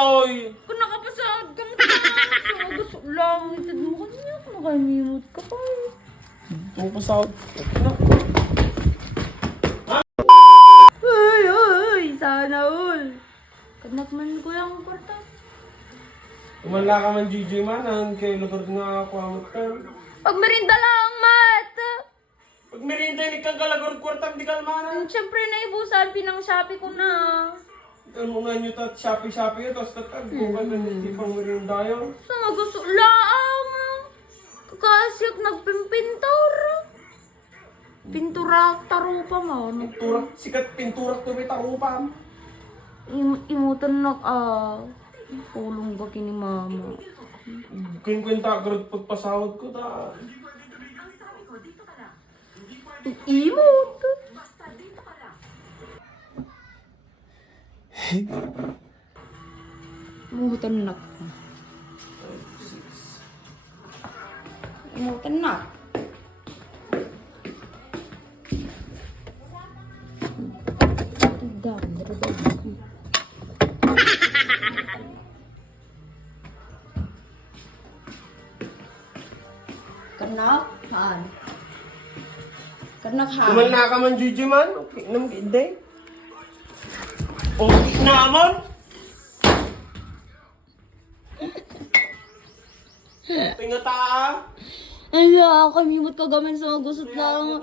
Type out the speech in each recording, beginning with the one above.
atoy. Kung nakapasahod ka mo sa gusto lang. Itad mo kanya. Kung nakamimot ka pa. Ang pasahod. Uy, sana all. Kanakman ko yung kwarta. Umala ka man, Gigi man. Ang kay lugar nga ako amot ka. Pag merinda lang, Mat. Pag merinda, hindi kang kalagor kwarta, hindi kalmanan. Siyempre, naibusan, pinang Shopee ko na. Ano nga nyo tat, Shopee yun, tapos tatag, kung ka hindi pang merinda yun. Sa gusto lang. Kakasyok nagpimpintor. Pintura, tarupa mo. Pintura, sikat pintura to may tarupa. Imutan na, pulong ba kini mama? Kwenta, agad pagpasahod ko ta. Imot. Imutan na. Imutan na. Kanak, haan. Kanak, haan. Umala ka man, Gigi man. Okay naman, hindi. Okay naman. Tingata ah. Ay, kamimot ka gamin sa mga gusot lang.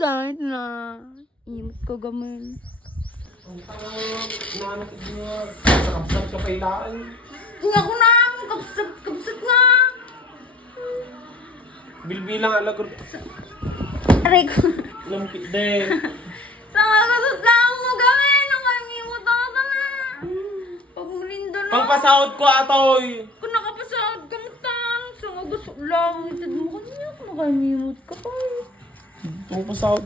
Sakit na. Imot ko gamin. Ang tanga, nanatid mo. Sakapsat ka pa ilaan. Nga ko na, kapsat nga. Bilbilang alagor. Aray ko. Lampit din. Sa mga gusot lang mo gamin. Nakamimot ako na. Pag merienda na. Pangpasahod ko, atoy. Kung nakapasahod ka mo tan. Sa mga gusot lang. Itad mo kanya. Kung nakamimot ka pa. Pangpasahod.